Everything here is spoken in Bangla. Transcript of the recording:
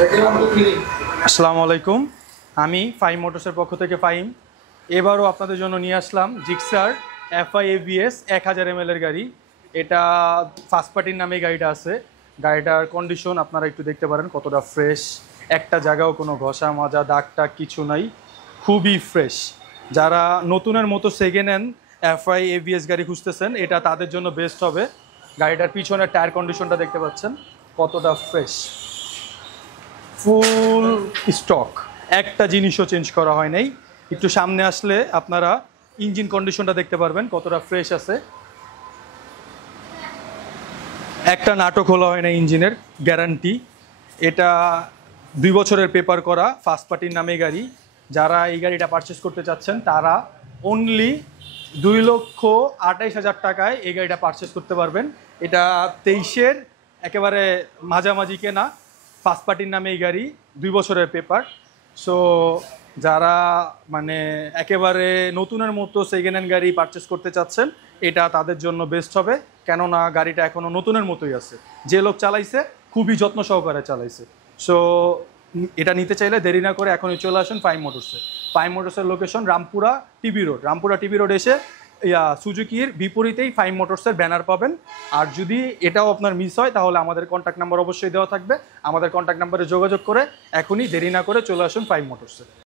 আসসালামু আলাইকুম। আমি ফাইম মোটরসের পক্ষ থেকে ফাইম। এবারও আপনাদের জন্য নিয়ে আসলাম জিক্সার FI ABS 1000 ml এর গাড়ি। এটা ফার্স্ট পার্টির নামে গাড়িটা আছে। গাড়িটার কন্ডিশন আপনারা একটু দেখতে পারেন কতটা ফ্রেশ, একটা জায়গাও কোনো ঘষা মাজা দাগ টাগ কিছু নাই, খুবই ফ্রেশ। যারা নতুনের মতো সেকেন্ড হ্যান্ড FI ABS গাড়ি খুঁজতেছেন এটা তাদের জন্য বেস্ট হবে। গাড়িটার পিছনের টায়ার কন্ডিশনটা দেখতে পাচ্ছেন কতটা ফ্রেশ, ফুল স্টক, একটা জিনিসও চেঞ্জ করা হয় নাই। একটু সামনে আসলে আপনারা ইঞ্জিন কন্ডিশনটা দেখতে পারবেন কতটা ফ্রেশ আছে। একটা নাটক খোলা হয় না ইঞ্জিনের, গ্যারান্টি। এটা 2 বছরের পেপার করা ফার্স্ট পার্টির নামে গাড়ি। যারা এই গাড়িটা পারচেস করতে চাচ্ছেন তারা অনলি 2,28,000 টাকায় এই গাড়িটা পারচেস করতে পারবেন। এটা 23-এর একেবারে মাঝামাঝি কেনা ফার্স্ট পার্টির নামে এই গাড়ি, 2 বছরের পেপার। সো যারা মানে একেবারে নতুনের মতো সেকেন্ড হ্যান্ড গাড়ি পারচেস করতে চাচ্ছেন এটা তাদের জন্য বেস্ট হবে, কেননা গাড়িটা এখনও নতুনের মতোই আছে। যে লোক চালাইছে খুবই যত্ন সহকারে চালাইছে। সো এটা নিতে চাইলে দেরি না করে এখনই চলে আসুন ফাইম মোটরসে। ফাইম মোটরসের location Rampura TB road. Rampura TB road এসে সুজুকির বিপরীতেই ফাইম মোটরসের ব্যানার পাবেন। আর যদি এটাও আপনার মিস হয় তাহলে আমাদের কন্ট্যাক্ট নাম্বার অবশ্যই দেওয়া থাকবে। আমাদের কন্ট্যাক্ট নাম্বারে যোগাযোগ করে এখনই দেরি না করে চলে আসুন ফাইম মোটরসে।